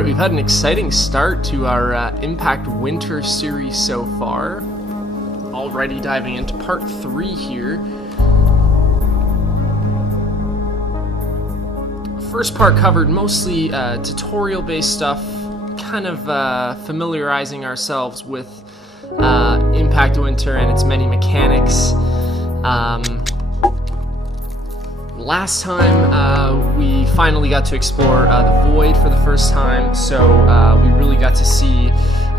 Alright, we've had an exciting start to our Impact Winter series so far. Already diving into part 3 here. First part covered mostly tutorial-based stuff, kind of familiarizing ourselves with Impact Winter and its many mechanics. Last time we finally got to explore the Void for the first time, so we really got to see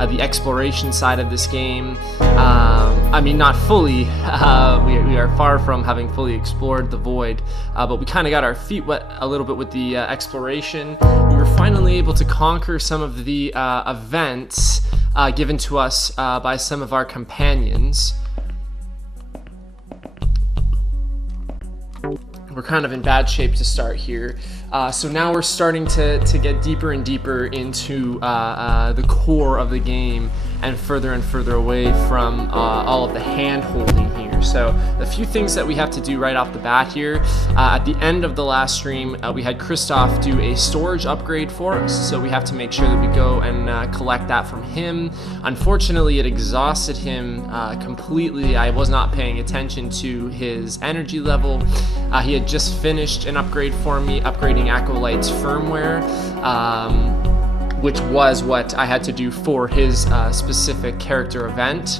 the exploration side of this game. I mean, not fully, we are far from having fully explored the Void, but we kind of got our feet wet a little bit with the exploration. We were finally able to conquer some of the events given to us by some of our companions. We're kind of in bad shape to start here. So now we're starting to get deeper and deeper into the core of the game and further away from all of the hand-holding here. So a few things that we have to do right off the bat here. At the end of the last stream, we had Christoph do a storage upgrade for us, so we have to make sure that we go and collect that from him. Unfortunately, it exhausted him completely. I was not paying attention to his energy level. He had just finished an upgrade for me, upgrading Acolyte's firmware, which was what I had to do for his specific character event.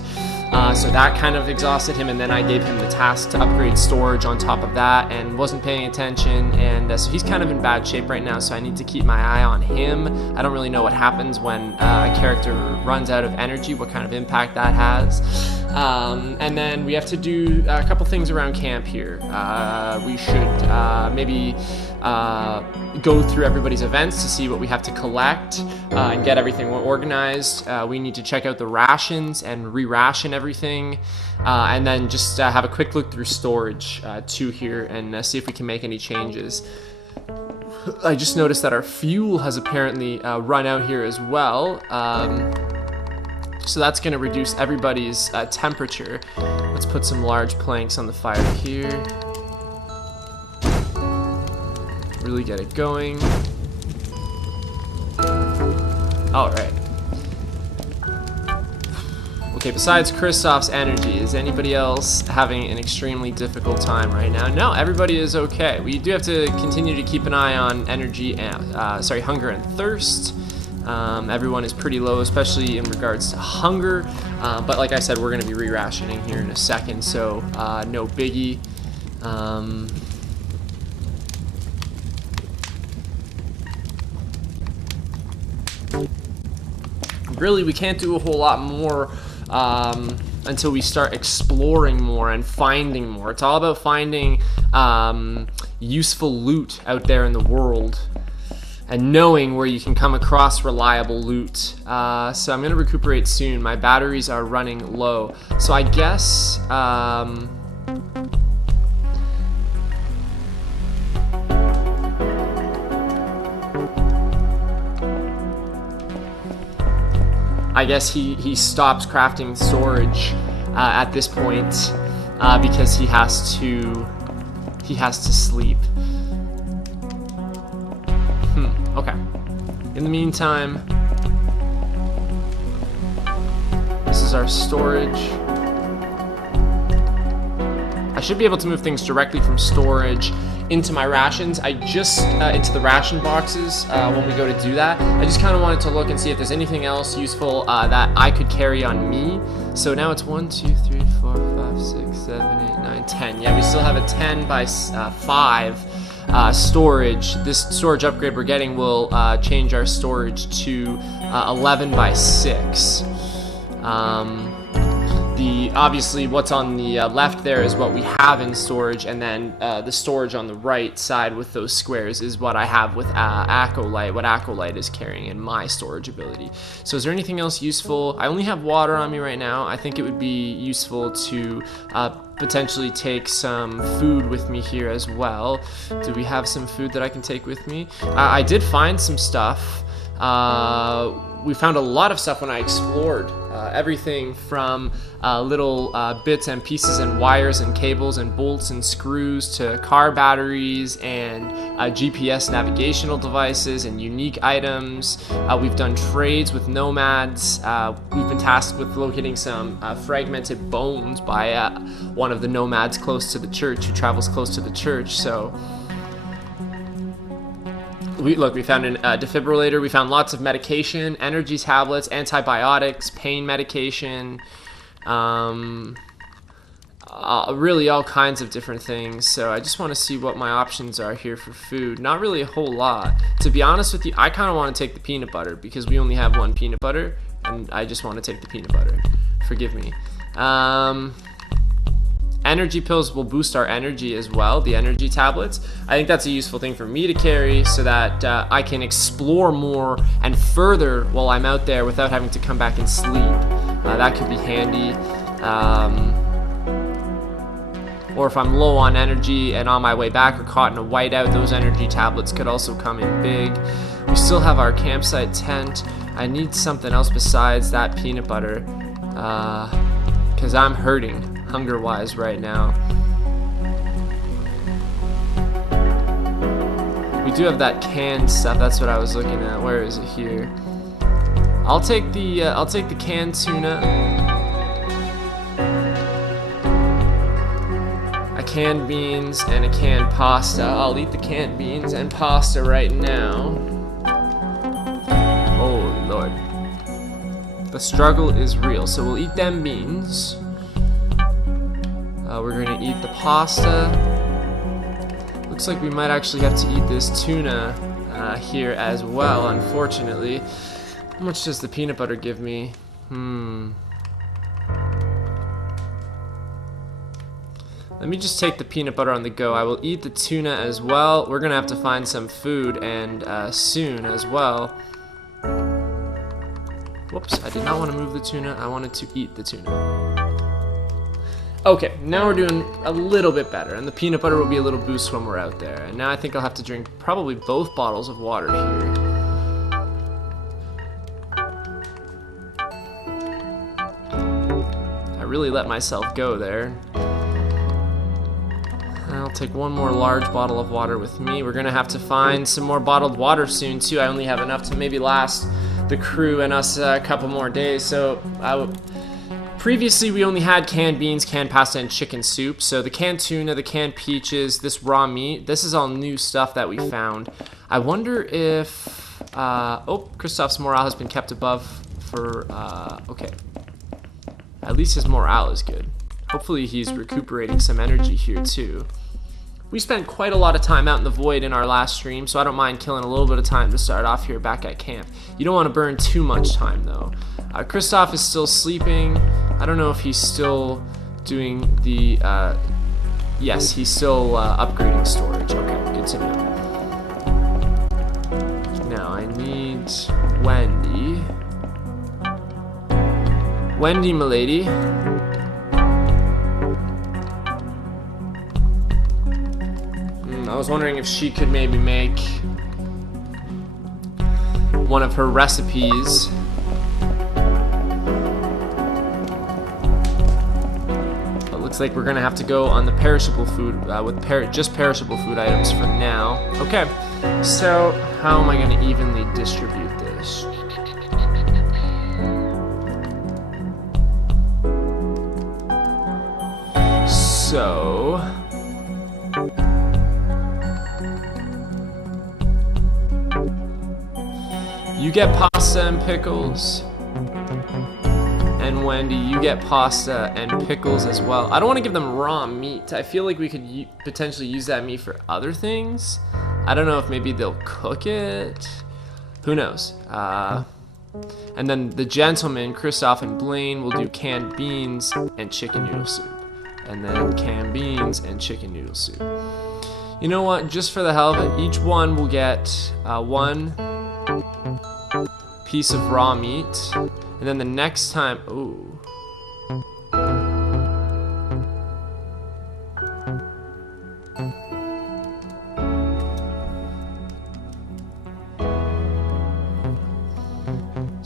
So that kind of exhausted him, and then I gave him the task to upgrade storage on top of that and wasn't paying attention, and so he's kind of in bad shape right now, so I need to keep my eye on him. I don't really know what happens when a character runs out of energy, what kind of impact that has. And then we have to do a couple things around camp here. We should maybe go through everybody's events to see what we have to collect and get everything organized. We need to check out the rations and re-ration everything, and then just have a quick look through storage too here and see if we can make any changes. I just noticed that our fuel has apparently run out here as well. So that's going to reduce everybody's temperature. Let's put some large planks on the fire here. Really get it going. Alright. Okay, besides Christoph's energy, is anybody else having an extremely difficult time right now? No, everybody is okay. We do have to continue to keep an eye on energy and, hunger and thirst. Everyone is pretty low, especially in regards to hunger, but like I said, we're going to be re-rationing here in a second, so no biggie. Really, we can't do a whole lot more until we start exploring more and finding more. It's all about finding useful loot out there in the world and knowing where you can come across reliable loot. So I'm going to recuperate soon. My batteries are running low. So I guess... I guess he stops crafting storage at this point because he has to sleep. Okay. In the meantime, this is our storage. I should be able to move things directly from storage into my rations. I just into the ration boxes when we go to do that. I just kind of wanted to look and see if there's anything else useful that I could carry on me. So now it's 1, 2, 3, 4, 5, 6, 7, 8, 9, 10. Yeah, we still have a 10 by 5 storage. This storage upgrade we're getting will change our storage to 11 by 6. Obviously what's on the left there is what we have in storage, and then the storage on the right side with those squares is what I have with Acolyte, what Acolyte is carrying in my storage ability. So is there anything else useful? I only have water on me right now. I think it would be useful to potentially take some food with me here as well. Do we have some food that I can take with me? I did find some stuff. we found a lot of stuff when I explored. Everything from little bits and pieces and wires and cables and bolts and screws to car batteries and GPS navigational devices and unique items. We've done trades with nomads. We've been tasked with locating some fragmented bones by one of the nomads close to the church, who travels close to the church. So we found a defibrillator. We found lots of medication, energy tablets, antibiotics, pain medication, really all kinds of different things. So I just want to see what my options are here for food. Not really a whole lot. To be honest with you, I kind of want to take the peanut butter because we only have one peanut butter, and I just want to take the peanut butter. Forgive me. Energy pills will boost our energy as well, the energy tablets. I think that's a useful thing for me to carry so that I can explore more and further while I'm out there without having to come back and sleep. That could be handy. Or if I'm low on energy and on my way back or caught in a whiteout, those energy tablets could also come in big. We still have our campsite tent. I need something else besides that peanut butter because I'm hurting hunger-wise right now. We do have that canned stuff. That's what I was looking at. Where is it here? I'll take the canned tuna, a canned beans, and a canned pasta. I'll eat the canned beans and pasta right now. Oh Lord, the struggle is real. So we'll eat them beans. We're going to eat the pasta. Looks like we might actually have to eat this tuna here as well, unfortunately. How much does the peanut butter give me? Let me just take the peanut butter on the go. I will eat the tuna as well. We're going to have to find some food and soon as well. Whoops, I did not want to move the tuna. I wanted to eat the tuna. Okay, now we're doing a little bit better, and the peanut butter will be a little boost when we're out there. And now I think I'll have to drink probably both bottles of water here. I really let myself go there. I'll take one more large bottle of water with me. We're gonna have to find some more bottled water soon too. I only have enough to maybe last the crew and us a couple more days, so previously, we only had canned beans, canned pasta, and chicken soup. So the canned tuna, the canned peaches, this raw meat, this is all new stuff that we found. I wonder if... Kristoff's morale has been kept above for... okay. At least his morale is good. Hopefully he's recuperating some energy here, too. We spent quite a lot of time out in the void in our last stream, so I don't mind killing a little bit of time to start off here back at camp. You don't want to burn too much time, though. Kristoff is still sleeping. I don't know if he's still doing the... yes, he's still upgrading storage. Okay, good to know. Now, I need Wendy. Wendy, milady. I was wondering if she could maybe make one of her recipes. Looks like we're gonna have to go on the perishable food with just perishable food items for now. Okay, so how am I gonna evenly distribute this? So you get pasta and pickles. And Wendy, you get pasta and pickles as well. I don't want to give them raw meat. I feel like we could potentially use that meat for other things. I don't know if maybe they'll cook it. Who knows? And then the gentlemen, Kristoff and Blaine, will do canned beans and chicken noodle soup. And then canned beans and chicken noodle soup. You know what? Just for the hell of it, each one will get one piece of raw meat. And then the next time, ooh.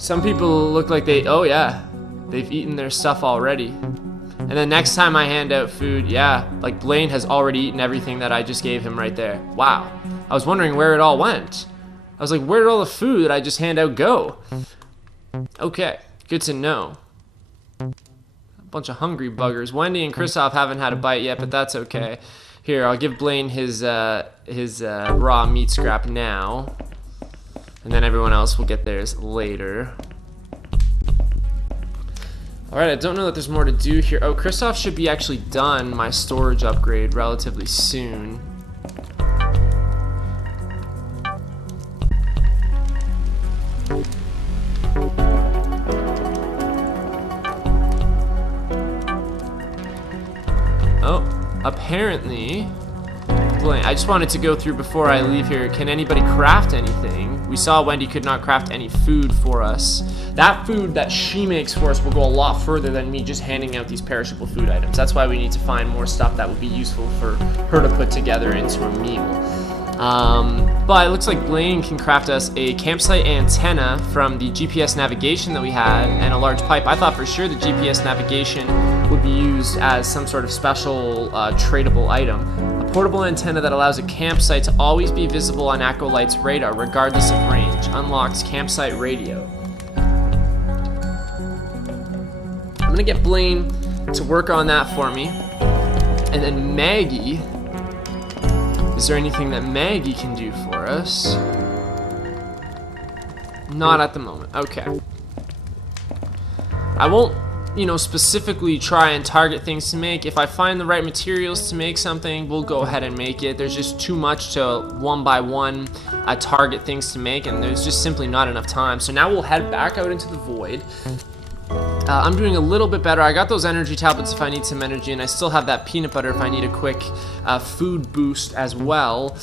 Some people look like oh yeah, they've eaten their stuff already. And then next time I hand out food, yeah, like Blaine has already eaten everything that I just gave him right there. Wow. I was wondering where it all went. I was like, where did all the food I just hand out go? Okay, good to know. A bunch of hungry buggers. Wendy and Kristoff haven't had a bite yet, but that's okay. Here, I'll give Blaine his raw meat scrap now. And then everyone else will get theirs later. Alright, I don't know that there's more to do here. Oh, Kristoff should be actually done my storage upgrade relatively soon. Oh, apparently... I just wanted to go through before I leave here. Can anybody craft anything? We saw Wendy could not craft any food for us. That food that she makes for us will go a lot further than me just handing out these perishable food items. That's why we need to find more stuff that would be useful for her to put together into a meal. But it looks like Blaine can craft us a campsite antenna from the GPS navigation that we had and a large pipe. I thought for sure the GPS navigation would be used as some sort of special tradable item. A portable antenna that allows a campsite to always be visible on Acolyte's radar regardless of range. Unlocks campsite radio. I'm gonna get Blaine to work on that for me. And then Maggie... Is there anything that Maggie can do for us? Not at the moment. Okay. I won't, specifically try and target things to make. If I find the right materials to make something, we'll go ahead and make it. There's just too much to one by one target things to make, and there's just simply not enough time. So now we'll head back out into the void. I'm doing a little bit better. I got those energy tablets if I need some energy, and I still have that peanut butter if I need a quick food boost as well.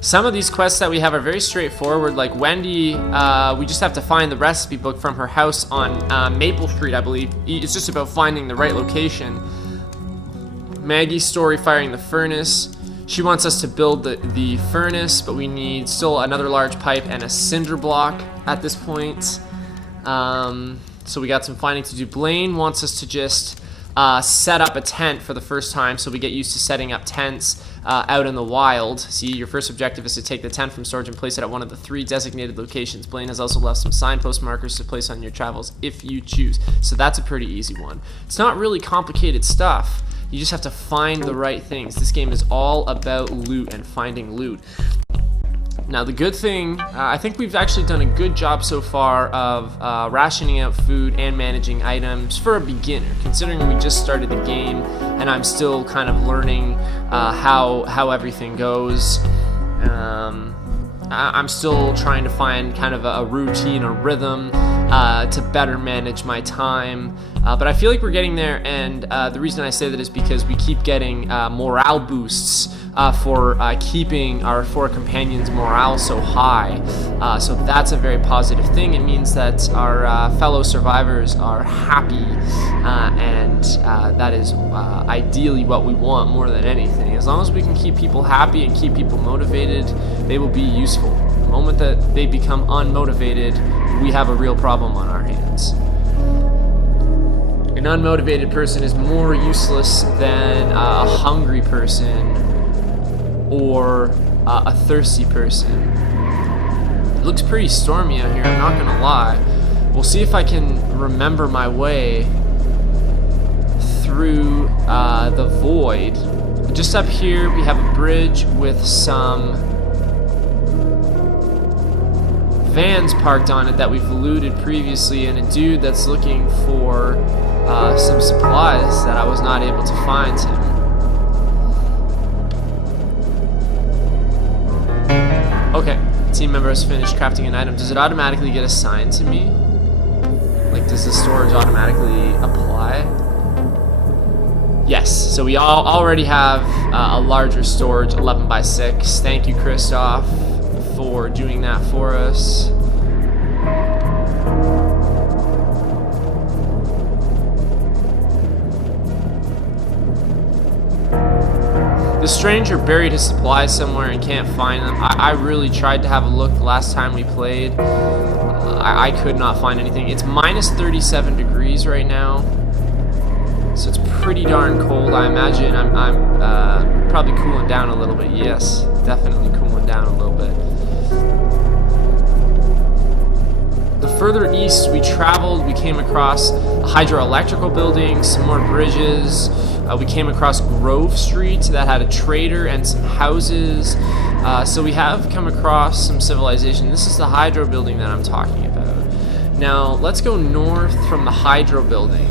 Some of these quests that we have are very straightforward. Like Wendy, we just have to find the recipe book from her house on Maple Street, I believe. It's just about finding the right location. Maggie's story, firing the furnace. She wants us to build the furnace, but we need still another large pipe and a cinder block at this point. So we got some finding to do. Blaine wants us to just set up a tent for the first time, so we get used to setting up tents out in the wild. See, your first objective is to take the tent from storage and place it at one of the 3 designated locations. Blaine has also left some signpost markers to place on your travels if you choose. So that's a pretty easy one. It's not really complicated stuff. You just have to find the right things. This game is all about loot and finding loot. Now the good thing, I think we've actually done a good job so far of rationing out food and managing items for a beginner, considering we just started the game and I'm still kind of learning how everything goes. I'm still trying to find kind of a routine, a rhythm to better manage my time. But I feel like we're getting there, and the reason I say that is because we keep getting morale boosts for keeping our 4 companions' morale so high. So that's a very positive thing. It means that our fellow survivors are happy, and that is ideally what we want more than anything. As long as we can keep people happy and keep people motivated, they will be useful. The moment that they become unmotivated, we have a real problem on our hands. An unmotivated person is more useless than a hungry person or a thirsty person. It looks pretty stormy out here, I'm not gonna lie. We'll see if I can remember my way through the void. Just up here we have a bridge with some vans parked on it that we've looted previously, and a dude that's looking for some supplies that I was not able to find him. Okay, team member has finished crafting an item. Does it automatically get assigned to me? Like, does the storage automatically apply? Yes, so we already have a larger storage, 11 by 6. Thank you, Kristoff, for doing that for us. The stranger buried his supplies somewhere and can't find them. I really tried to have a look the last time we played. I could not find anything. It's minus 37 degrees right now, so it's pretty darn cold. I imagine I'm probably cooling down a little bit. Yes, definitely cooling down a little bit. The further east we traveled, we came across a hydroelectrical building, some more bridges. We came across Grove Street that had a trader and some houses. So we have come across some civilization. This is the hydro building that I'm talking about. Now, let's go north from the hydro building.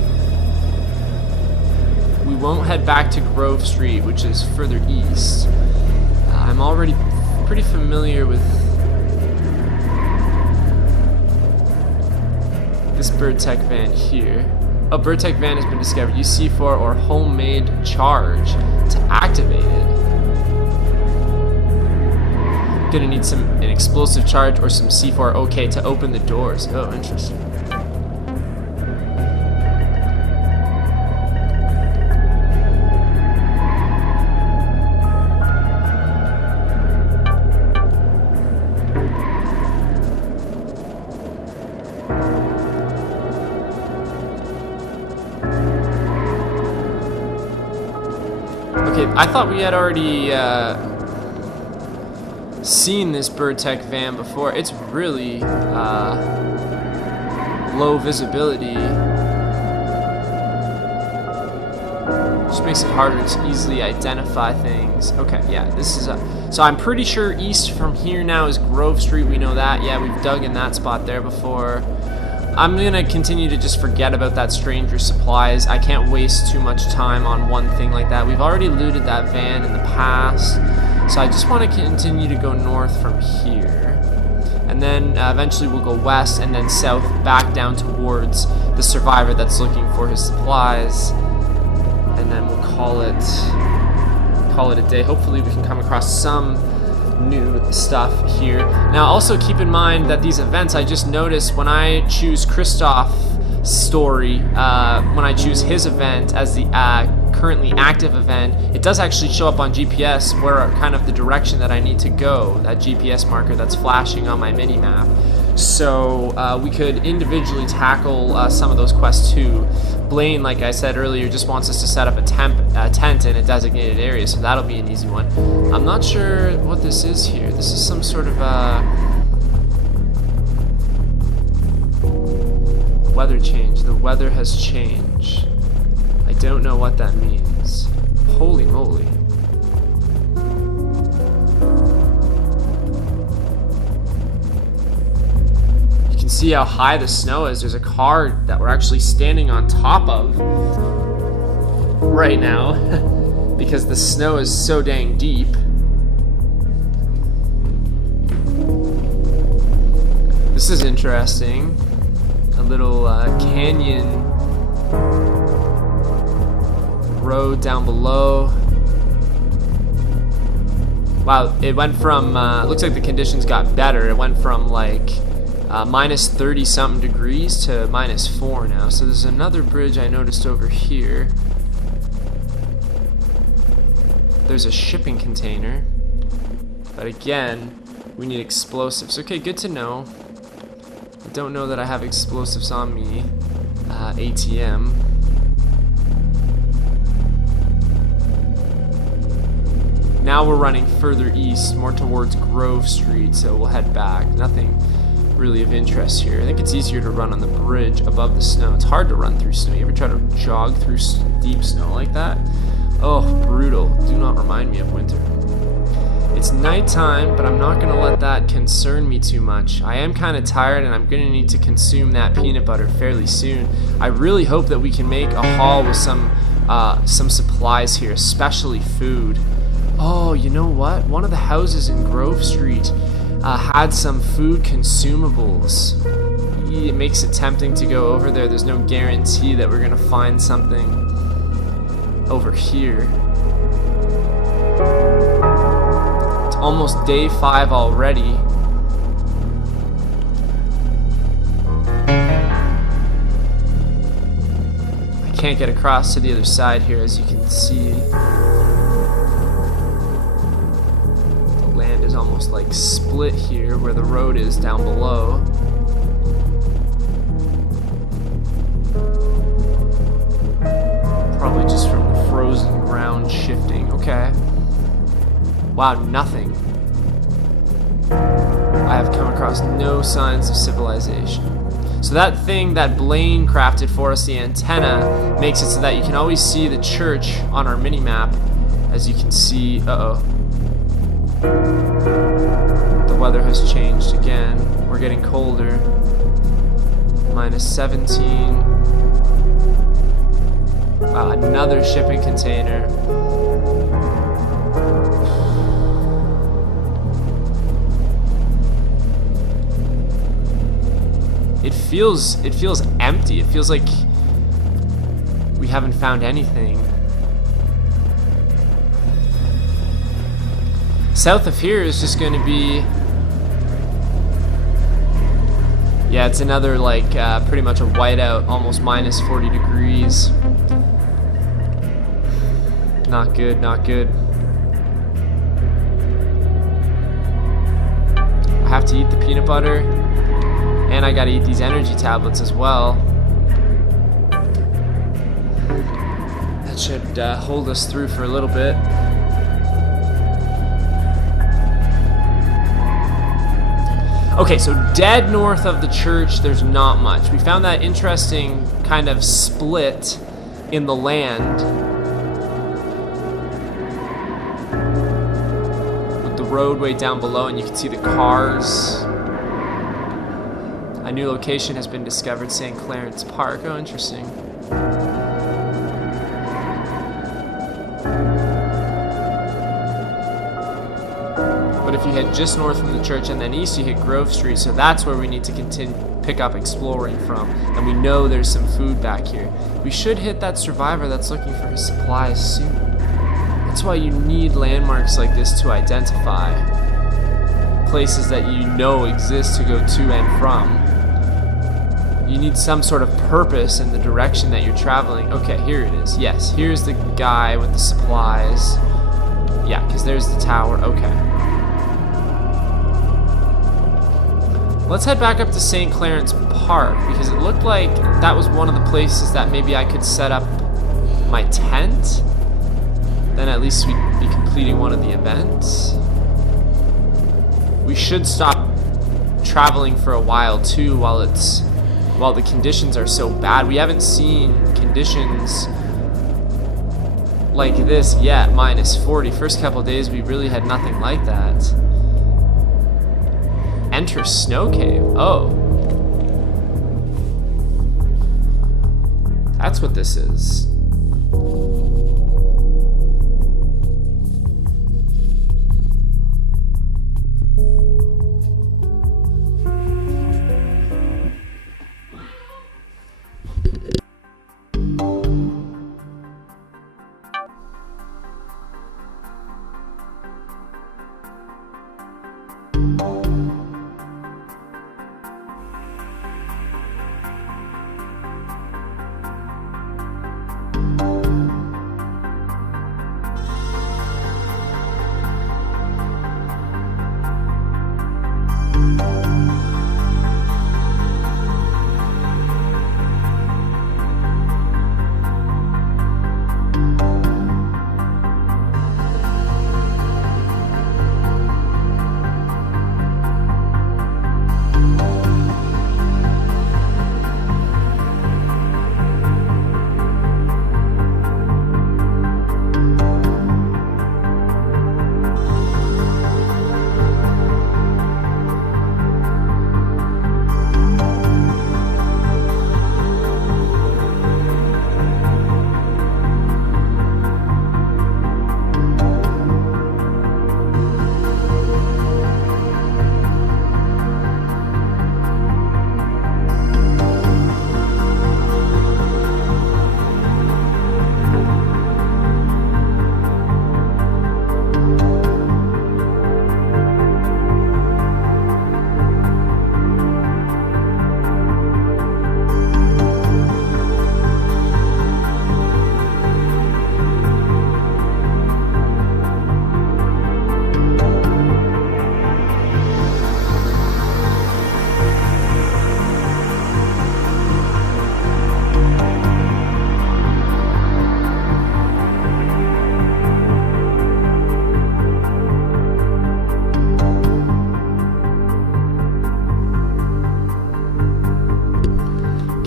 We won't head back to Grove Street, which is further east. I'm already pretty familiar with this Birdtech van here. A Birdtech van has been discovered. Use C4 or homemade charge to activate it. Gonna need an explosive charge or some C4 OK to open the doors. Oh, interesting. Okay, I thought we had already seen this Birdtech van before. It's really low visibility. Just makes it harder to easily identify things. Okay, yeah, this is so I'm pretty sure east from here now is Grove Street. We know that. Yeah, we've dug in that spot there before. I'm gonna continue to just forget about that stranger supplies. I can't waste too much time on one thing like that. We've already looted that van in the past, so I just want to continue to go north from here, and then eventually we'll go west and then south back down towards the survivor that's looking for his supplies, and then we'll call it a day. Hopefully we can come across some new stuff here. Now also keep in mind that these events, I just noticed when I choose Kristoff's story, when I choose his event as the currently active event, it does actually show up on GPS where kind of the direction that I need to go, that GPS marker that's flashing on my mini map. So we could individually tackle some of those quests too. Blaine, like I said earlier, just wants us to set up a tent in a designated area, so that'll be an easy one. I'm not sure what this is here. This is some sort of weather change. The weather has changed. I don't know what that means. Holy moly. See how high the snow is. There's a car that we're actually standing on top of right now because the snow is so dang deep. This is interesting. A little canyon road down below. Wow, it went from looks like the conditions got better. It went from like minus 30 something degrees to minus 4 now. So there's another bridge I noticed over here. There's a shipping container, but again we need explosives. Okay, good to know. I don't know that I have explosives on me. ATM. Now we're running further east, more towards Grove Street, so we'll head back. Nothing really of interest here. I think it's easier to run on the bridge above the snow. It's hard to run through snow. You ever try to jog through deep snow like that? Oh, brutal. Do not remind me of winter. It's nighttime, but I'm not going to let that concern me too much. I am kind of tired, and I'm going to need to consume that peanut butter fairly soon. I really hope that we can make a haul with some supplies here, especially food. Oh, you know what? One of the houses in Grove Street had some food consumables. It makes it tempting to go over there. There's no guarantee that we're going to find something over here. It's almost day 5 already. I can't get across to the other side here, as you can see. is almost like split here where the road is down below. Probably just from the frozen ground shifting. Okay. Wow, nothing. I have come across no signs of civilization. So that thing that Blaine crafted for us, the antenna, makes it so that you can always see the church on our mini-map. As you can see, the weather has changed again. We're getting colder. -17. Wow, another shipping container. It feels empty. It feels like we haven't found anything. South of here is just going to be, yeah, it's another like pretty much a whiteout, almost -40 degrees. Not good, not good. I have to eat the peanut butter, and I gotta eat these energy tablets as well. That should hold us through for a little bit. Okay, so dead north of the church, there's not much. We found that interesting kind of split in the land with the roadway down below, and you can see the cars. A new location has been discovered, St. Clarence Park. Oh, interesting. But if you head just north from the church and then east, you hit Grove Street, so that's where we need to pick up exploring from. And we know there's some food back here. We should hit that survivor that's looking for his supplies soon. That's why you need landmarks like this to identify places that you know exist to go to and from. You need some sort of purpose in the direction that you're traveling. Okay, here it is. Yes, here's the guy with the supplies. Yeah, because there's the tower. Okay. Let's head back up to St. Clarence Park, because it looked like that was one of the places that maybe I could set up my tent. Then at least we'd be completing one of the events. We should stop traveling for a while too while the conditions are so bad. We haven't seen conditions like this yet, -40. First couple days we really had nothing like that. Enter Snow Cave. Oh. That's what this is.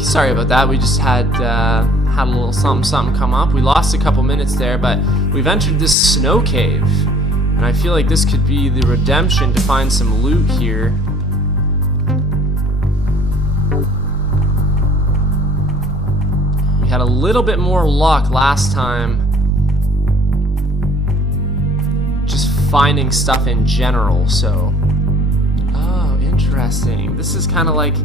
Sorry about that. We just had a little something come up. We lost a couple minutes there, but we've entered this snow cave, and I feel like this could be the redemption to find some loot here. We had a little bit more luck last time, just finding stuff in general. So, oh, interesting. This is kind of like.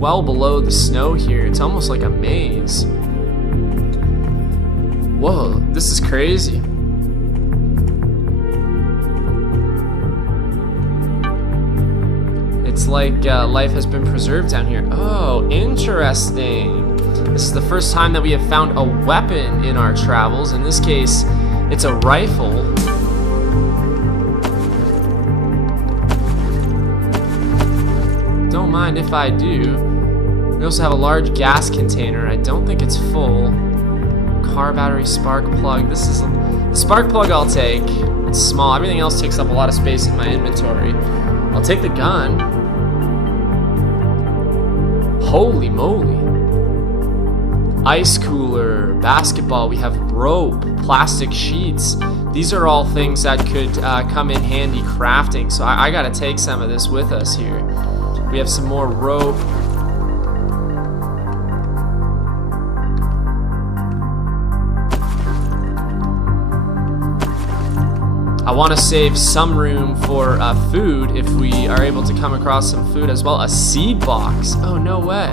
Well below the snow here. It's almost like a maze. Whoa, this is crazy. It's like life has been preserved down here. Oh, interesting. This is the first time that we have found a weapon in our travels. In this case, it's a rifle. Don't mind if I do. We also have a large gas container. I don't think it's full. Car battery, spark plug. This is the spark plug I'll take. It's small. Everything else takes up a lot of space in my inventory. I'll take the gun. Holy moly. Ice cooler, basketball. We have rope, plastic sheets. These are all things that could come in handy crafting. So I gotta take some of this with us here. We have some more rope. I want to save some room for food if we are able to come across some food as well. A seed box. Oh, no way.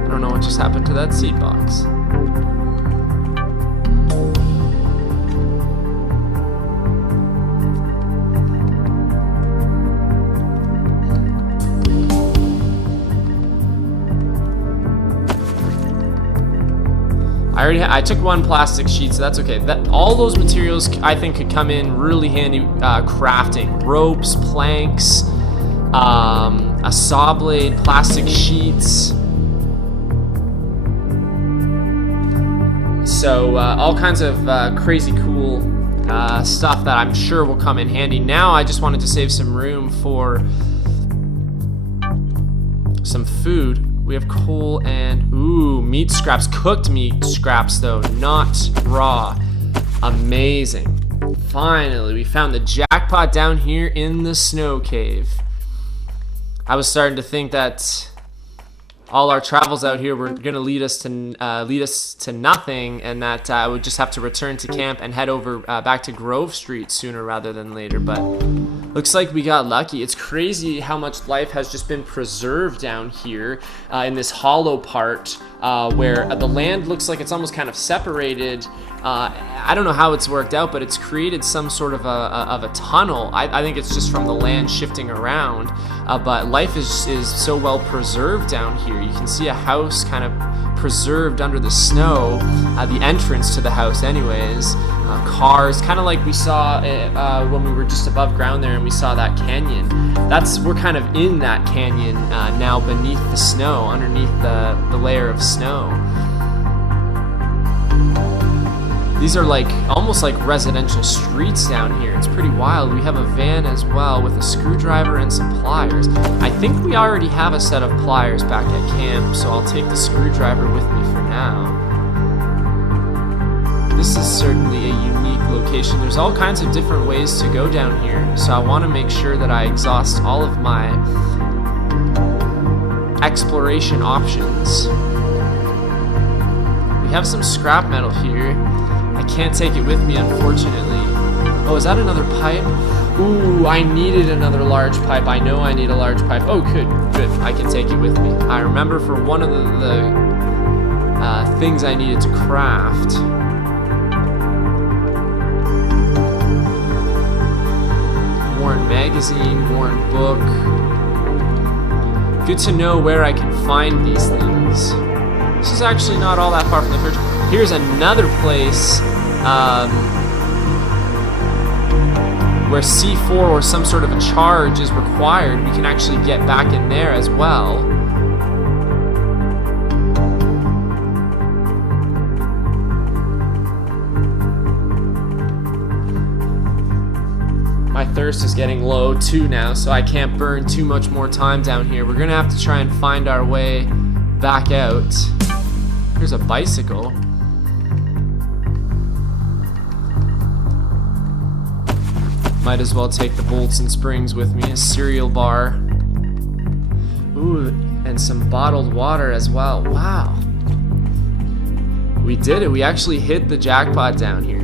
I don't know what just happened to that seed box. I took one plastic sheet, so that's okay. All those materials I think could come in really handy crafting. Ropes, planks, a saw blade, plastic sheets. So all kinds of crazy cool stuff that I'm sure will come in handy. Now I just wanted to save some room for some food. We have coal and, meat scraps. Cooked meat scraps, though, not raw. Amazing. Finally, we found the jackpot down here in the snow cave. I was starting to think that all our travels out here were going to lead us to nothing, and that I would just have to return to camp and head over back to Grove Street sooner rather than later, but looks like we got lucky. It's crazy how much life has just been preserved down here in this hollow part where the land looks like it's almost kind of separated. I don't know how it's worked out, but it's created some sort of a tunnel. I think it's just from the land shifting around, but life is so well preserved down here. You can see a house kind of preserved under the snow, the entrance to the house anyways. Cars, kind of like we saw when we were just above ground there and we saw that canyon. We're kind of in that canyon now beneath the snow, underneath the layer of snow. These are like almost like residential streets down here. It's pretty wild. We have a van as well with a screwdriver and some pliers. I think we already have a set of pliers back at camp, so I'll take the screwdriver with me for now. This is certainly a unique location. There's all kinds of different ways to go down here, so I want to make sure that I exhaust all of my exploration options. We have some scrap metal here. I can't take it with me, unfortunately. Oh, is that another pipe? Ooh, I needed another large pipe. I know I need a large pipe. Oh, good. I can take it with me. I remember for one of the things I needed to craft. Worn magazine, worn book. Good to know where I can find these things. This is actually not all that far from the church. Here's another place where C4 or some sort of a charge is required. We can actually get back in there as well. thirst is getting low too now, so I can't burn too much more time down here. We're gonna have to try and find our way back out. Here's a bicycle. Might as well take the bolts and springs with me. A cereal bar. Ooh, and some bottled water as well. Wow. We did it. We actually hit the jackpot down here.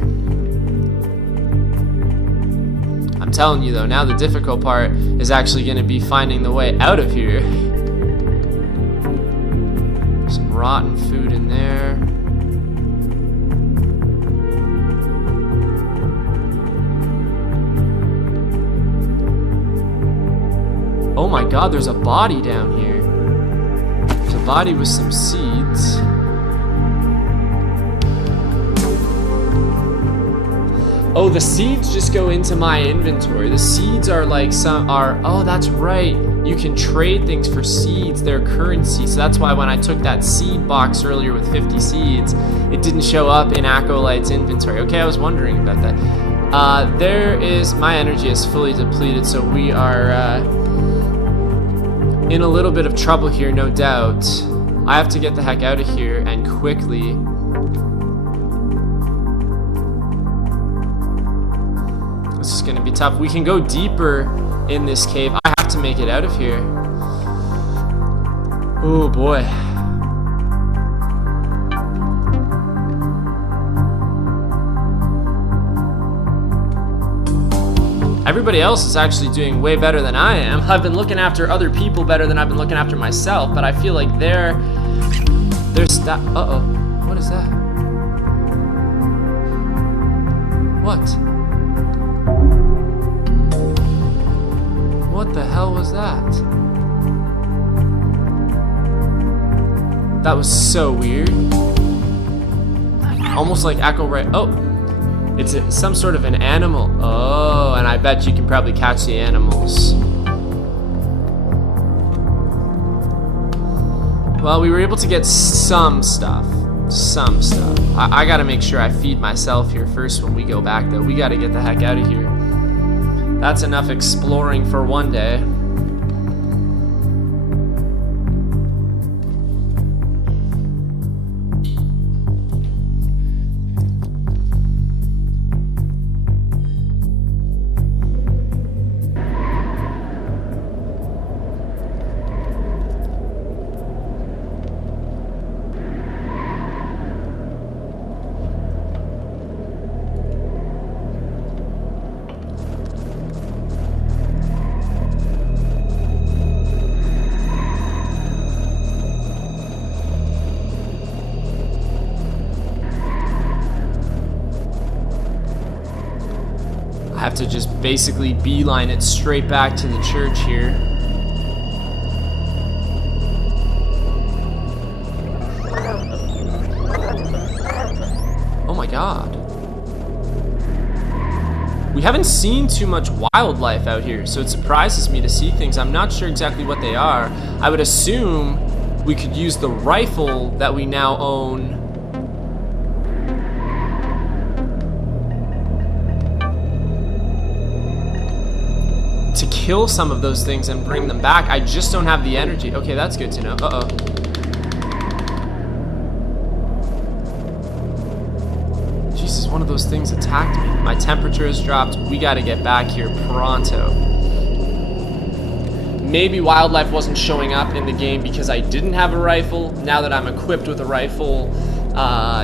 I'm telling you though, now the difficult part is actually going to be finding the way out of here. Some rotten food in there. Oh my god, there's a body down here. There's a body with some seeds. Oh, the seeds just go into my inventory. The seeds are like oh, that's right. You can trade things for seeds. They're currency. So that's why when I took that seed box earlier with 50 seeds, it didn't show up in Acolyte's inventory. Okay, I was wondering about that. There is, my energy is fully depleted, so we are in a little bit of trouble here, no doubt. I have to get the heck out of here and quickly. This is gonna be tough. We can go deeper in this cave. I have to make it out of here. Oh boy. Everybody else is actually doing way better than I am. I've been looking after other people better than I've been looking after myself, but I feel like there's that. Uh-oh. What is that? What? What the hell was that? That was so weird. Almost like Echo Right. Oh, it's some sort of an animal. Oh, and I bet you can probably catch the animals. Well, we were able to get some stuff. Some stuff. I gotta make sure I feed myself here first when we go back, though. We gotta get the heck out of here. That's enough exploring for one day. I have to just basically beeline it straight back to the church here. Oh my god. We haven't seen too much wildlife out here, so it surprises me to see things. I'm not sure exactly what they are. I would assume we could use the rifle that we now own to kill some of those things and bring them back. I just don't have the energy. Okay, that's good to know. Uh-oh. Jesus, one of those things attacked me. My temperature has dropped. We gotta get back here pronto. Maybe wildlife wasn't showing up in the game because I didn't have a rifle. Now that I'm equipped with a rifle,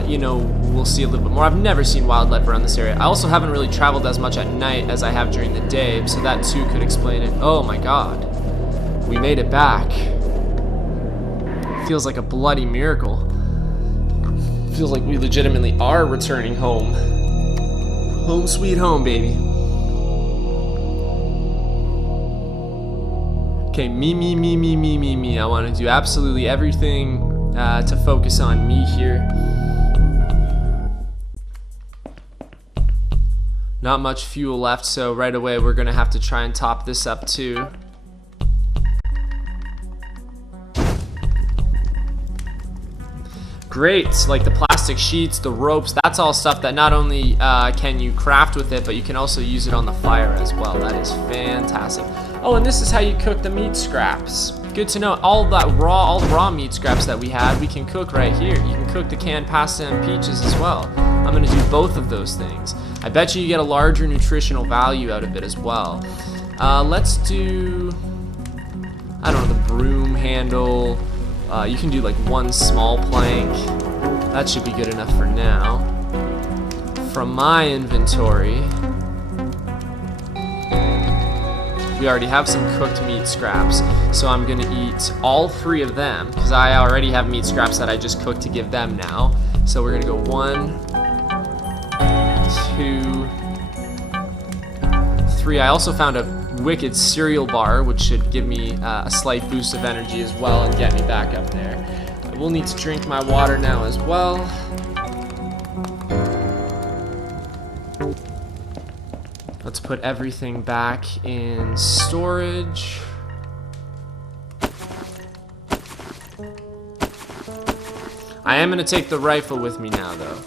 you know, we'll see a little bit more. I've never seen wildlife around this area. I also haven't really traveled as much at night as I have during the day, so that too could explain it. Oh my god. We made it back. Feels like a bloody miracle. Feels like we legitimately are returning home. Home sweet home, baby. Okay, me. I want to do absolutely everything to focus on me here. Not much fuel left, so right away we're gonna have to try and top this up too. great. Like the plastic sheets, the ropes, that's all stuff that not only can you craft with it, but you can also use it on the fire as well. That is fantastic. Oh, and this is how you cook the meat scraps. Good to know. All the raw meat scraps that we had, we can cook right here. You can cook the canned pasta and peaches as well. I'm gonna do both of those things. I bet you get a larger nutritional value out of it as well. Let's do, I don't know, the broom handle. You can do like one small plank. That should be good enough for now. From my inventory, we already have some cooked meat scraps, so I'm gonna eat all 3 of them because I already have meat scraps that I just cooked to give them now. So we're gonna go 1, 2, 3. I also found a wicked cereal bar, which should give me a slight boost of energy as well and get me back up there. I will need to drink my water now as well. Let's put everything back in storage. I am going to take the rifle with me now, though.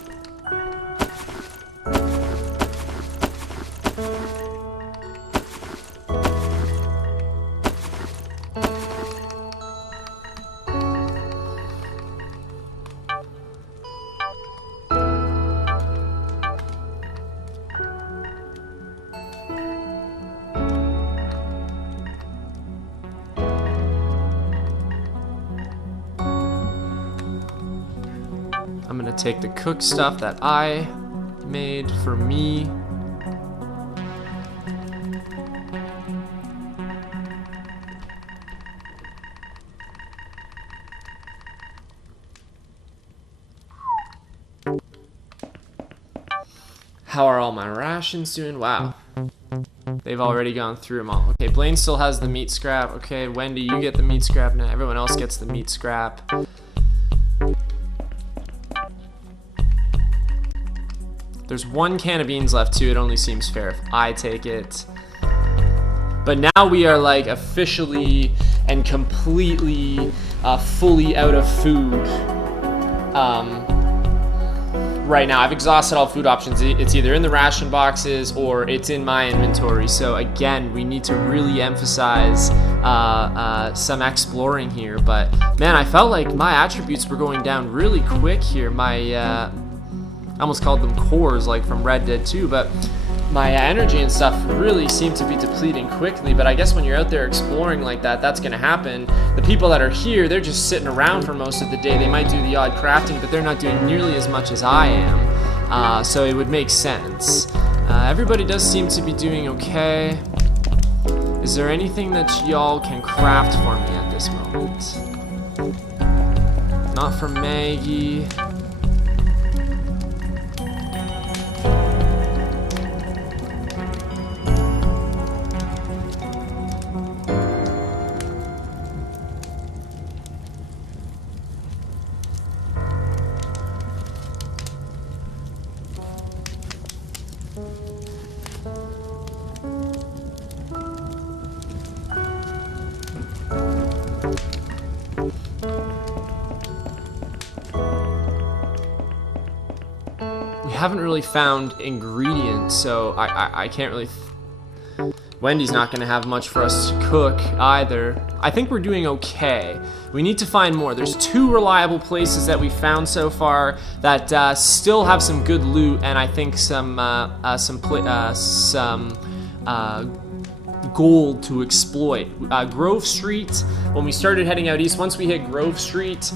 I'm gonna take the cooked stuff that I made for me. How are all my rations doing? Wow. They've already gone through them all. Okay, Blaine still has the meat scrap. Okay, Wendy, you get the meat scrap now. Everyone else gets the meat scrap. There's 1 can of beans left too. It only seems fair if I take it. But now we are like officially and completely fully out of food. Right now, I've exhausted all food options. It's either in the ration boxes or it's in my inventory. So again, we need to really emphasize some exploring here. But man, I felt like my attributes were going down really quick here. My I almost called them cores, like from Red Dead 2, but my energy and stuff really seem to be depleting quickly. But I guess when you're out there exploring like that, that's going to happen. The people that are here, they're just sitting around for most of the day. They might do the odd crafting, but they're not doing nearly as much as I am. So it would make sense. Everybody does seem to be doing okay. Is there anything that y'all can craft for me at this moment? Not for Maggie. Haven't really found ingredients, so I can't really Wendy's not gonna have much for us to cook either. I think we're doing okay. We need to find more. There's 2 reliable places that we found so far that still have some good loot, and I think some gold to exploit. Grove Street, when we started heading out east, once we hit Grove Street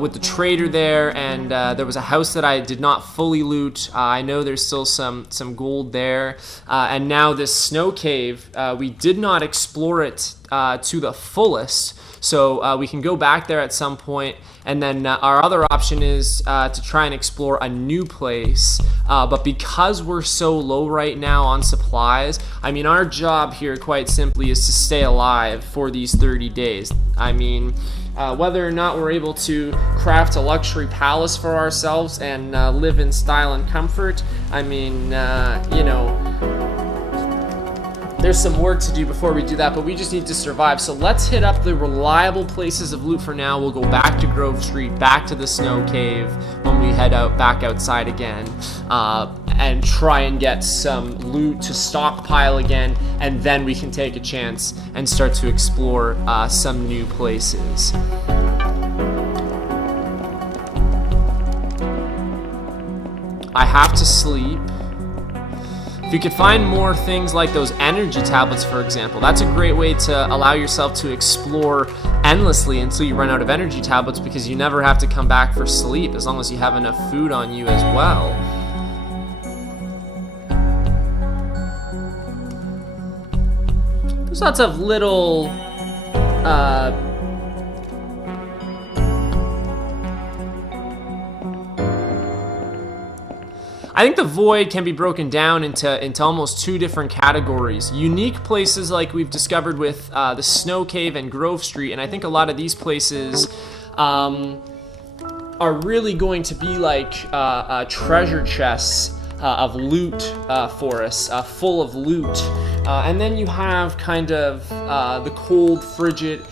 with the trader there, and there was a house that I did not fully loot. I know there's still some gold there. And now this snow cave, we did not explore it to the fullest. So we can go back there at some point, and then our other option is to try and explore a new place. But because we're so low right now on supplies, I mean, our job here quite simply is to stay alive for these 30 days. I mean, whether or not we're able to craft a luxury palace for ourselves and live in style and comfort, I mean, you know, there's some work to do before we do that, but we just need to survive. So let's hit up the reliable places of loot for now. We'll go back to Grove Street, back to the snow cave when we head out back outside again, and try and get some loot to stockpile again, and then we can take a chance and start to explore some new places. I have to sleep. If you could find more things like those energy tablets, for example, that's a great way to allow yourself to explore endlessly until you run out of energy tablets, because you never have to come back for sleep as long as you have enough food on you as well. There's lots of little I think the Void can be broken down into almost two different categories. Unique places like we've discovered with the Snow Cave and Grove Street, and I think a lot of these places are really going to be like treasure chests of loot for us, full of loot. And then you have kind of the cold, frigid,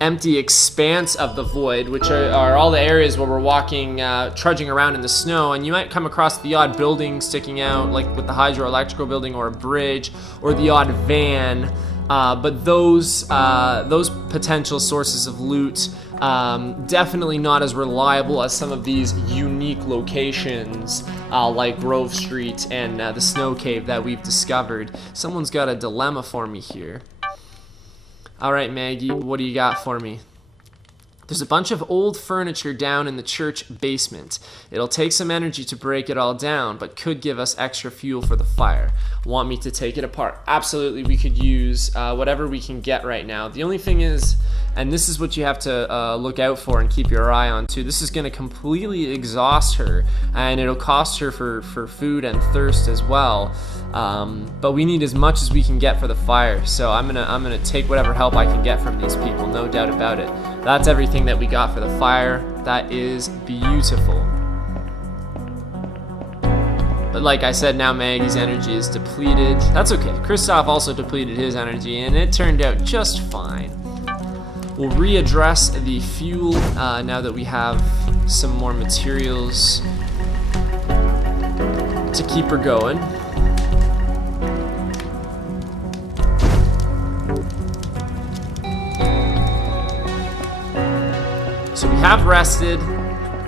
empty expanse of the Void, which are all the areas where we're walking, trudging around in the snow, and you might come across the odd building sticking out, like with the hydroelectrical building or a bridge, or the odd van, but those potential sources of loot, definitely not as reliable as some of these unique locations, like Grove Street and the Snow Cave that we've discovered. Someone's got a dilemma for me here. Alright, Maggie, what do you got for me? There's a bunch of old furniture down in the church basement. It'll take some energy to break it all down, but could give us extra fuel for the fire. Want me to take it apart? Absolutely, we could use whatever we can get right now. The only thing is, and this is what you have to look out for and keep your eye on too, this is going to completely exhaust her, and it'll cost her for food and thirst as well. But we need as much as we can get for the fire, so I'm gonna take whatever help I can get from these people, no doubt about it. That's everything that we got for the fire. That is beautiful. But like I said, now Maggie's energy is depleted. That's okay. Kristoff also depleted his energy, and it turned out just fine. We'll readdress the fuel now that we have some more materials to keep her going. So we have rested.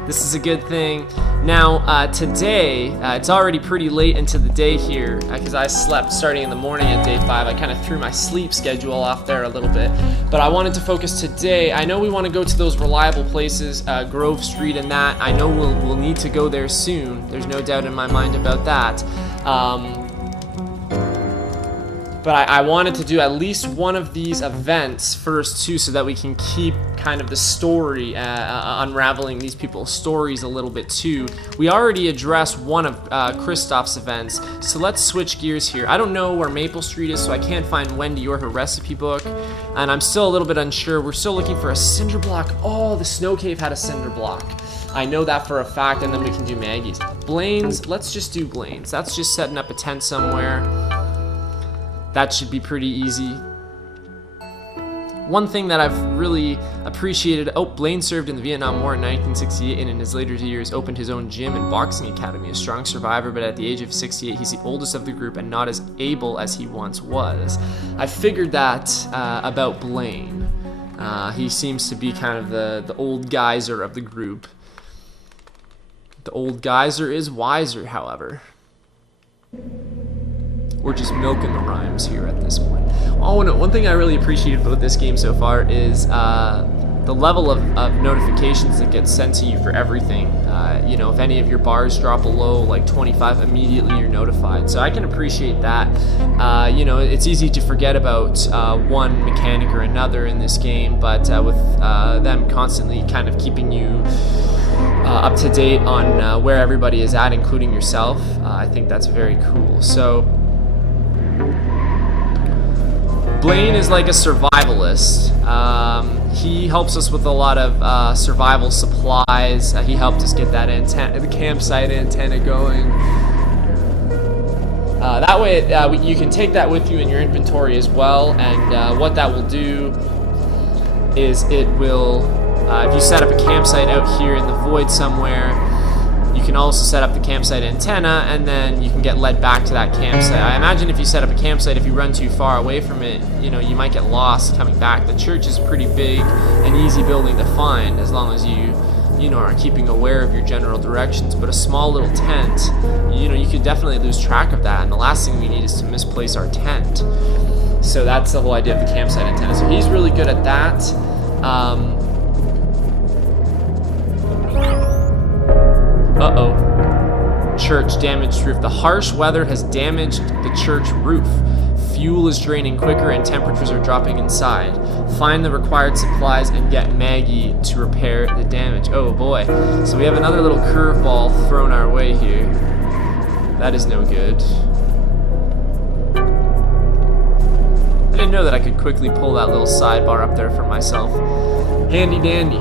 This is a good thing. Now, today, it's already pretty late into the day here, because I slept starting in the morning at day 5. I kind of threw my sleep schedule off there a little bit. But I wanted to focus today. I know we want to go to those reliable places, Grove Street and that. I know we'll need to go there soon. There's no doubt in my mind about that. But I wanted to do at least one of these events first too, so that we can keep kind of the story, unraveling these people's stories a little bit too. We already addressed one of Kristoff's events, so let's switch gears here. I don't know where Maple Street is, so I can't find Wendy or her recipe book, and I'm still a little bit unsure. We're still looking for a cinder block. Oh, the Snow Cave had a cinder block. I know that for a fact, and then we can do Maggie's. Blaine's, let's just do Blaine's. That's just setting up a tent somewhere. That should be pretty easy. One thing that I've really appreciated, Blaine served in the Vietnam War in 1968 and in his later years opened his own gym and boxing academy. A strong survivor, but at the age of 68, he's the oldest of the group and not as able as he once was. I figured that about Blaine. He seems to be kind of the old geyser of the group. The old geyser is wiser, however. We're just milking the rhymes here at this point. Oh no, one thing I really appreciate about this game so far is the level of notifications that get sent to you for everything. You know, if any of your bars drop below like 25, immediately you're notified. So I can appreciate that. You know, it's easy to forget about one mechanic or another in this game, but with them constantly kind of keeping you up to date on where everybody is at, including yourself, I think that's very cool. So Blaine is like a survivalist. He helps us with a lot of survival supplies. He helped us get that antenna, the campsite antenna going. That way, you can take that with you in your inventory as well, and what that will do is it will, if you set up a campsite out here in the void somewhere, you can also set up the campsite antenna, and then you can get led back to that campsite. I imagine if you set up a campsite, if you run too far away from it, you know, you might get lost coming back. The church is a pretty big and easy building to find as long as you know, are keeping aware of your general directions. But a small little tent, you know, you could definitely lose track of that, and the last thing we need is to misplace our tent. So that's the whole idea of the campsite antenna. So he's really good at that. Uh-oh. Church damaged roof. The harsh weather has damaged the church roof. Fuel is draining quicker and temperatures are dropping inside. Find the required supplies and get Maggie to repair the damage. Oh boy. So we have another little curveball thrown our way here. That is no good. I didn't know that I could quickly pull that little sidebar up there for myself. Handy dandy.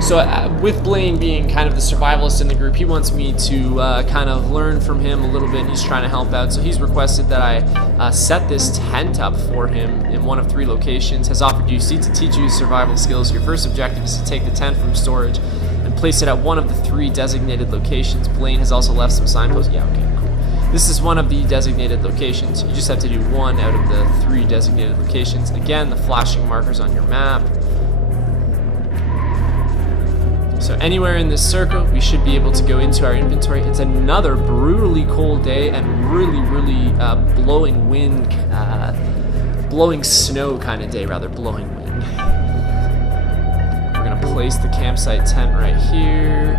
So with Blaine being kind of the survivalist in the group, he wants me to kind of learn from him a little bit, and he's trying to help out. So he's requested that I set this tent up for him in one of 3 locations, has offered you seats to teach you survival skills. Your first objective is to take the tent from storage and place it at one of the 3 designated locations. Blaine has also left some signposts. Yeah, okay, cool. This is one of the designated locations. You just have to do 1 out of the 3 designated locations. Again, the flashing markers on your map. So anywhere in this circle, we should be able to go into our inventory. It's another brutally cold day and really blowing wind, blowing snow kind of day, rather, blowing wind. We're gonna place the campsite tent right here.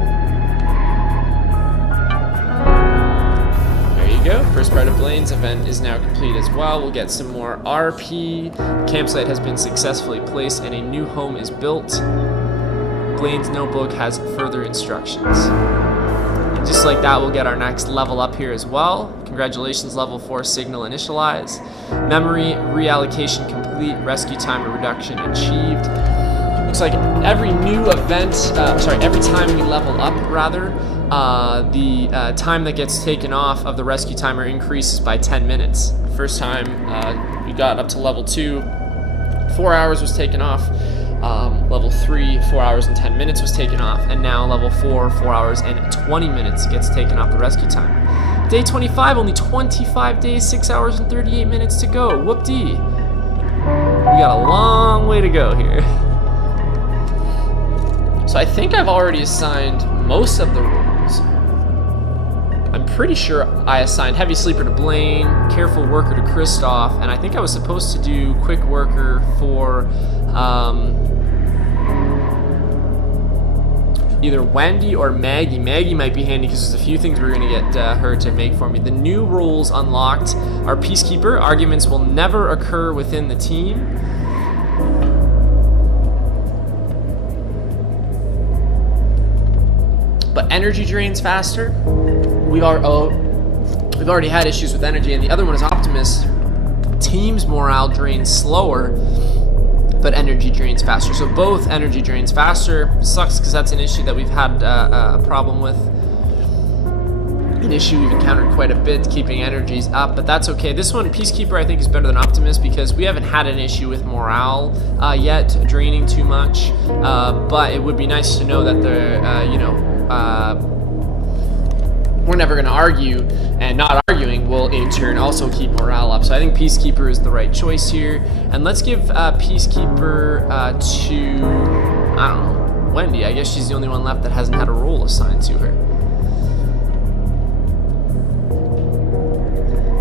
There you go. First part of Blaine's event is now complete as well. We'll get some more RP. The campsite has been successfully placed and a new home is built. Blaine's notebook has further instructions. And just like that, we'll get our next level up here as well. Congratulations, level 4 signal initialized. Memory reallocation complete. Rescue timer reduction achieved. Looks like every new event, every time we level up, rather, the time that gets taken off of the rescue timer increases by 10 minutes. First time we got up to level 2, 4 hours was taken off. Level 3, 4 hours and 10 minutes was taken off, and now level 4, 4 hours and 20 minutes gets taken off the rescue timer. Day 25, only 25 days, 6 hours and 38 minutes to go. Whoop-dee. We got a long way to go here. So I think I've already assigned most of the roles. I'm pretty sure I assigned Heavy Sleeper to Blaine, Careful Worker to Kristoff, and I think I was supposed to do Quick Worker for either Wendy or Maggie. Maggie might be handy because there's a few things we're going to get her to make for me. The new roles unlocked are Peacekeeper. Arguments will never occur within the team. But energy drains faster. We've already had issues with energy, and the other one is Optimus. Team's morale drains slower, but energy drains faster. So both energy drains faster. Sucks because that's an issue that we've had a problem with. An issue we've encountered quite a bit, keeping energies up, but that's okay. This one, Peacekeeper, I think is better than Optimus because we haven't had an issue with morale yet, draining too much. But it would be nice to know that we're never going to argue, and not arguing will in turn also keep morale up. So I think Peacekeeper is the right choice here. And let's give Peacekeeper to, I don't know, Wendy. I guess she's the only one left that hasn't had a role assigned to her.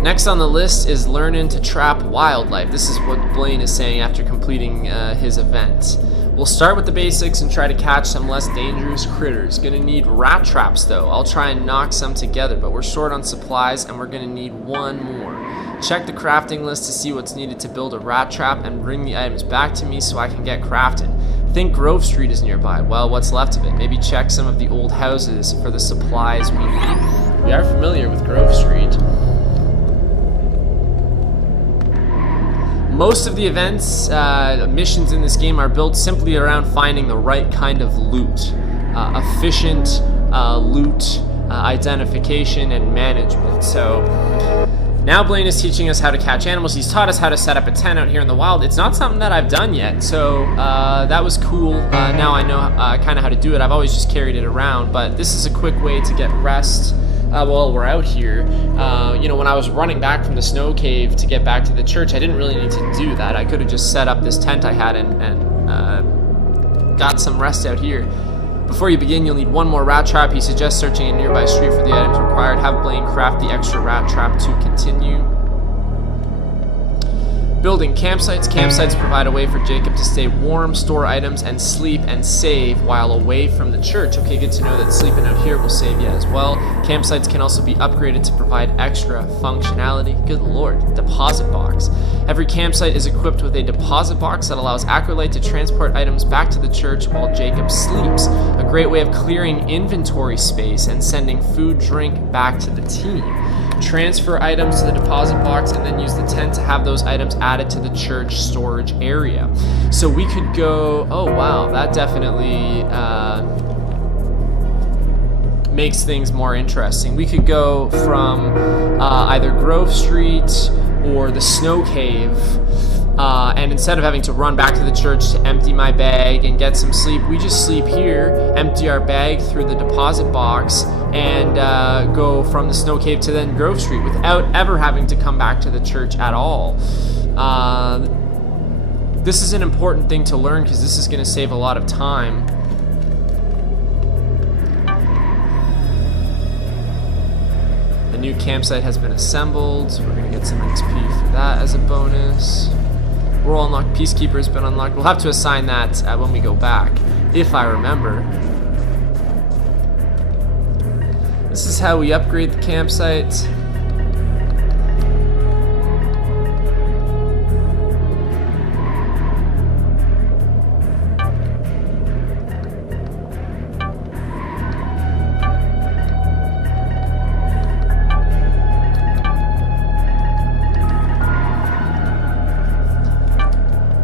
Next on the list is learning to trap wildlife. This is what Blaine is saying after completing his event. We'll start with the basics and try to catch some less dangerous critters. Gonna need rat traps though. I'll try and knock some together, but we're short on supplies and we're gonna need 1 more. Check the crafting list to see what's needed to build a rat trap and bring the items back to me so I can get crafted. Think Grove Street is nearby. Well, what's left of it? Maybe check some of the old houses for the supplies we need. We are familiar with Grove Street. Most of the events, missions in this game are built simply around finding the right kind of loot. Efficient loot identification and management. So now Blaine is teaching us how to catch animals. He's taught us how to set up a tent out here in the wild. It's not something that I've done yet, so that was cool. Now I know kind of how to do it. I've always just carried it around, but this is a quick way to get rest while we're out here. When I was running back from the snow cave to get back to the church, I didn't really need to do that. I could have just set up this tent I had and got some rest out here. Before you begin, you'll need one more rat trap. He suggests searching a nearby street for the items required. Have Blaine craft the extra rat trap to continue. Building campsites. Campsites provide a way for Jacob to stay warm, store items, and sleep and save while away from the church. Okay, good to know that sleeping out here will save you as well. Campsites can also be upgraded to provide extra functionality. Good lord, deposit box. Every campsite is equipped with a deposit box that allows Acrolite to transport items back to the church while Jacob sleeps. A great way of clearing inventory space and sending food, drink back to the team. Transfer items to the deposit box and then use the tent to have those items added to the church storage area. So we could go, oh wow, that definitely makes things more interesting. We could go from either Grove Street or the Snow Cave, and instead of having to run back to the church to empty my bag and get some sleep, we just sleep here, empty our bag through the deposit box, and go from the Snow Cave to then Grove Street without ever having to come back to the church at all. This is an important thing to learn because this is going to save a lot of time. The new campsite has been assembled. We're going to get some XP for that as a bonus. Role unlocked. Peacekeeper has been unlocked. We'll have to assign that when we go back, if I remember. This is how we upgrade the campsite.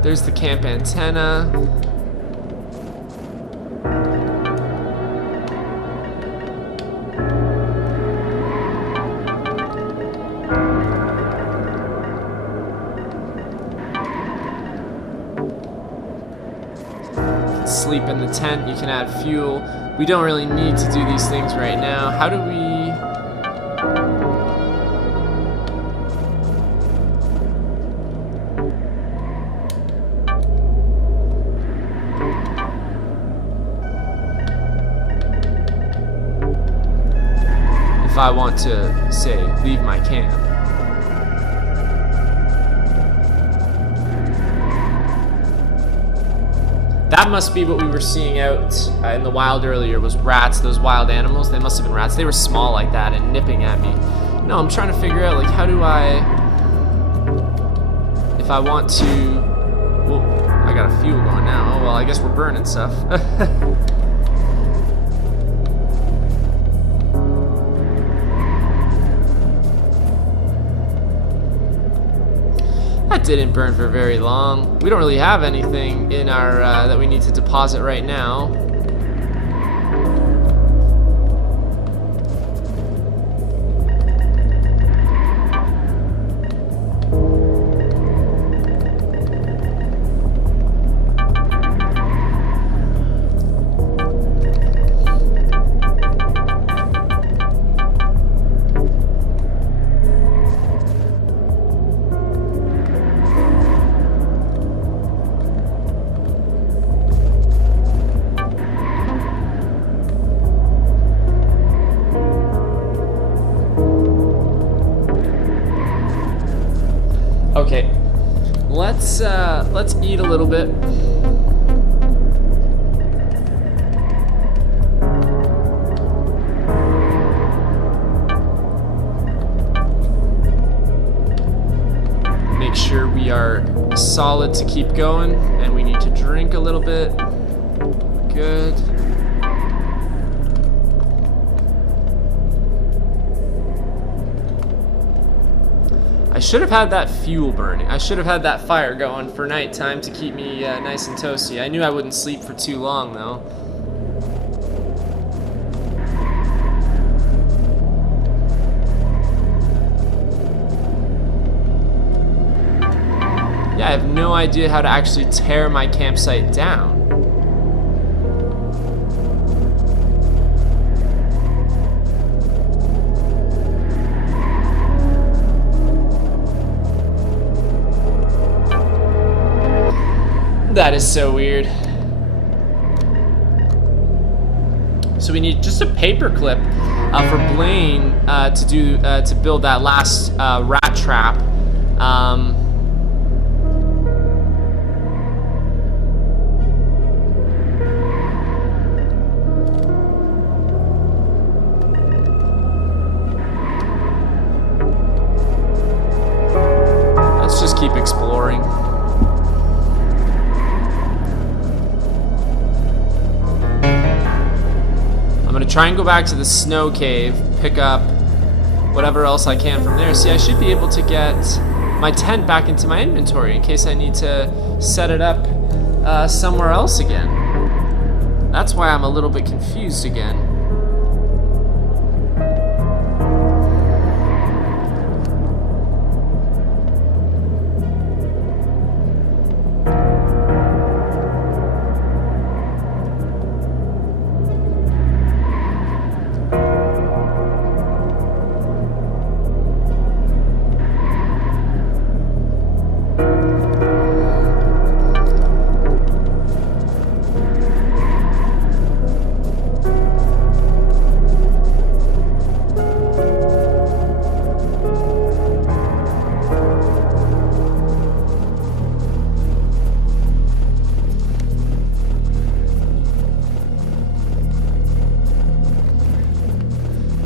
There's the camp antenna. Sleep in the tent, you can add fuel. We don't really need to do these things right now. How do we... If I want to, say, leave my camp. That must be what we were seeing out in the wild earlier, was rats, those wild animals. They must have been rats. They were small like that and nipping at me. No, I'm trying to figure out, like, how do I... If I want to... Whoa, I got a fuel going now. Oh, well, I guess we're burning stuff. That didn't burn for very long. We don't really have anything in our that we need to deposit right now. Okay, let's eat a little bit. Make sure we are solid to keep going, and we need to drink a little bit. Good. I should have had that fuel burning. I should have had that fire going for nighttime to keep me nice and toasty. I knew I wouldn't sleep for too long, though. Yeah, I have no idea how to actually tear my campsite down. That is so weird. So we need just a paperclip for Blaine to build that last rat trap. Let's just keep exploring. I'm gonna try and go back to the snow cave, pick up whatever else I can from there. See, I should be able to get my tent back into my inventory in case I need to set it up somewhere else again. That's why I'm a little bit confused again.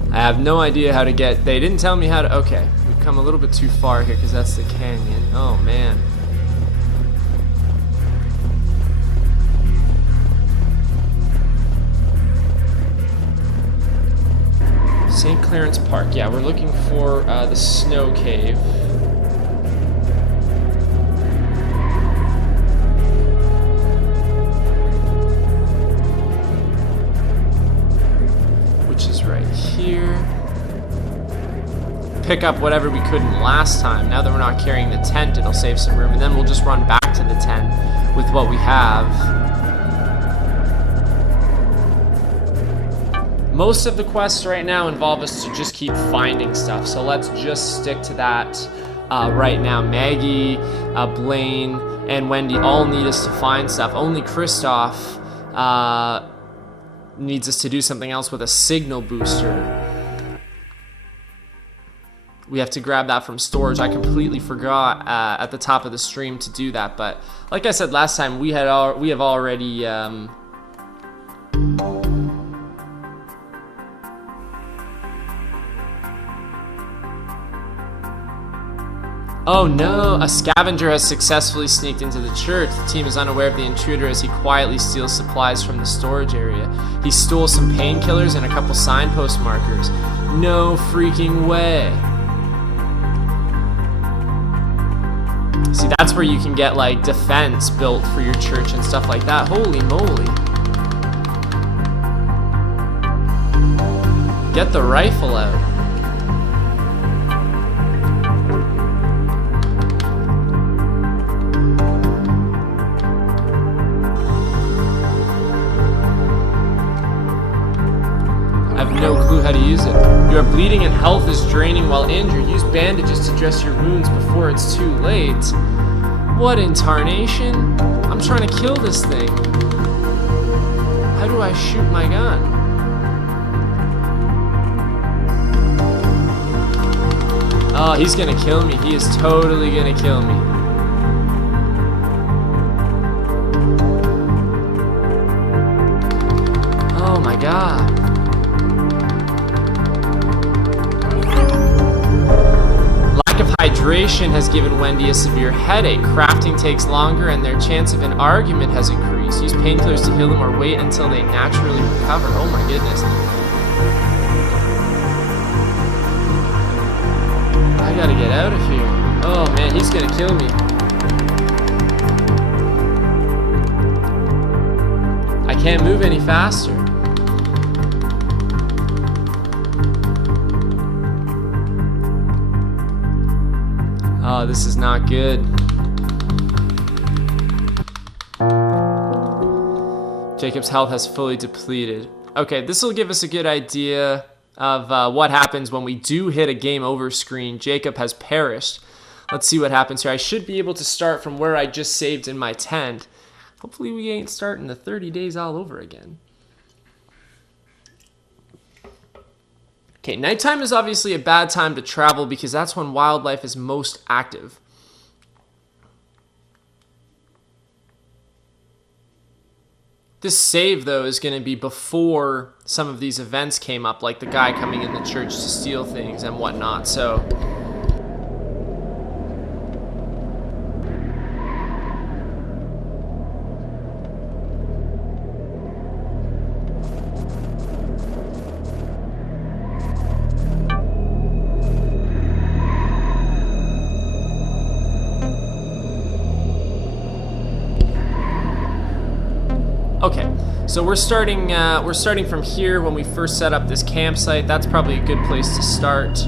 I have no idea how to get. They didn't tell me how to. Okay, we've come a little bit too far here because that's the canyon. Oh man. St. Clarence Park. Yeah, we're looking for the snow cave. Which is right here. Pick up whatever we couldn't last time. Now that we're not carrying the tent, it'll save some room, and then we'll just run back to the tent with what we have. Most of the quests right now involve us to just keep finding stuff, so let's just stick to that right now. Maggie, Blaine, and Wendy all need us to find stuff. Only Kristoff needs us to do something else with a signal booster. We have to grab that from storage. I completely forgot at the top of the stream to do that, but like I said last time, we have already Oh no, a scavenger has successfully sneaked into the church. The team is unaware of the intruder as he quietly steals supplies from the storage area. He stole some painkillers and a couple signpost markers. No freaking way. See, that's where you can get like defense built for your church and stuff like that. Holy moly. Get the rifle out. I have no clue how to use it. You are bleeding and health is draining while injured. Use bandages to dress your wounds before it's too late. What in tarnation? I'm trying to kill this thing. How do I shoot my gun? Oh, he's gonna kill me. He is totally gonna kill me. Oh my god. Hydration has given Wendy a severe headache. Crafting takes longer and their chance of an argument has increased. Use painkillers to heal them or wait until they naturally recover. Oh my goodness. I gotta get out of here. Oh man, he's gonna kill me. I can't move any faster. Oh, this is not good. Jacob's health has fully depleted. Okay, this will give us a good idea of what happens when we do hit a game over screen. Jacob has perished. Let's see what happens here. I should be able to start from where I just saved in my tent. Hopefully we ain't starting the 30 days all over again. Okay, nighttime is obviously a bad time to travel because that's when wildlife is most active. This save, though, is going to be before some of these events came up, like the guy coming in the church to steal things and whatnot, so... Okay, so we're starting from here when we first set up this campsite. That's probably a good place to start.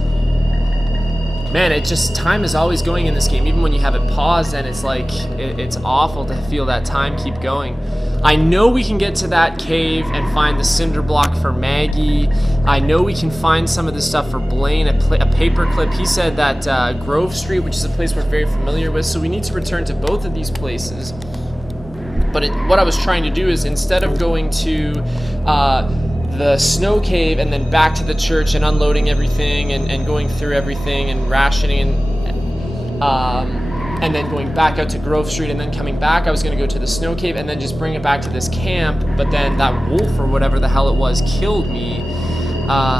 Man, time is always going in this game, even when you have it paused, and it's like, it's awful to feel that time keep going. I know we can get to that cave and find the cinder block for Maggie. I know we can find some of the stuff for Blaine, a paperclip. He said that Grove Street, which is a place we're very familiar with, so we need to return to both of these places. But what I was trying to do is, instead of going to the snow cave and then back to the church and unloading everything and going through everything and rationing and then going back out to Grove Street and then coming back, I was going to go to the snow cave and then just bring it back to this camp. But then that wolf or whatever the hell it was killed me.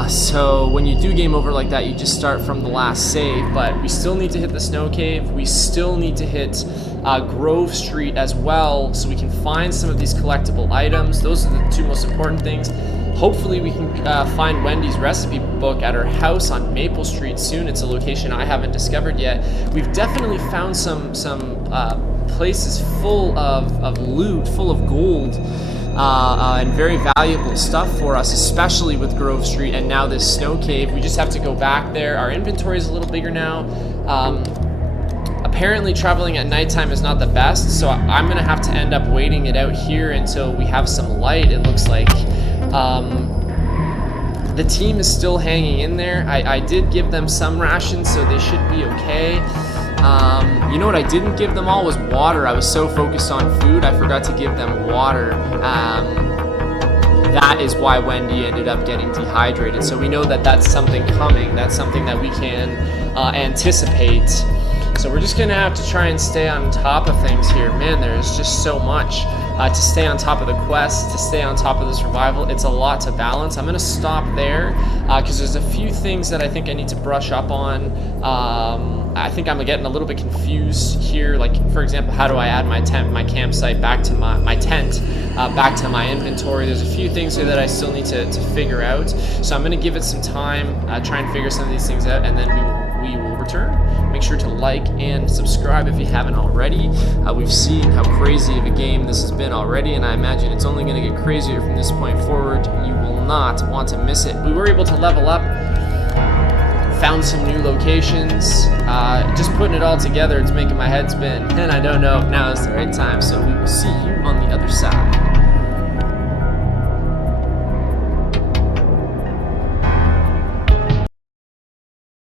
So when you do game over like that, you just start from the last save. But we still need to hit the snow cave. We still need to hit Grove Street as well, so we can find some of these collectible items. Those are the two most important things. Hopefully we can find Wendy's recipe book at her house on Maple Street soon. It's a location I haven't discovered yet. We've definitely found some places full of loot, full of gold, and very valuable stuff for us, especially with Grove Street and now this snow cave. We just have to go back there. Our inventory is a little bigger now. Apparently traveling at nighttime is not the best, so I'm going to have to end up waiting it out here until we have some light, it looks like. The team is still hanging in there. I did give them some rations, so they should be okay. You know what I didn't give them all was water. I was so focused on food, I forgot to give them water. That is why Wendy ended up getting dehydrated. So we know that that's something coming. That's something that we can anticipate. So we're just going to have to try and stay on top of things here. Man, there's just so much to stay on top of the quest, to stay on top of the survival. It's a lot to balance. I'm going to stop there because there's a few things that I think I need to brush up on. I think I'm getting a little bit confused here. Like, for example, how do I add my campsite back to my tent, back to my inventory? There's a few things here that I still need to figure out. So I'm going to give it some time, try and figure some of these things out, and then we will return. Make sure to like and subscribe if you haven't already. We've seen how crazy of a game this has been already, and I imagine it's only going to get crazier from this point forward. You will not want to miss it. We were able to level up, found some new locations. Just putting it all together, it's making my head spin, and I don't know if now is the right time, so we will see you on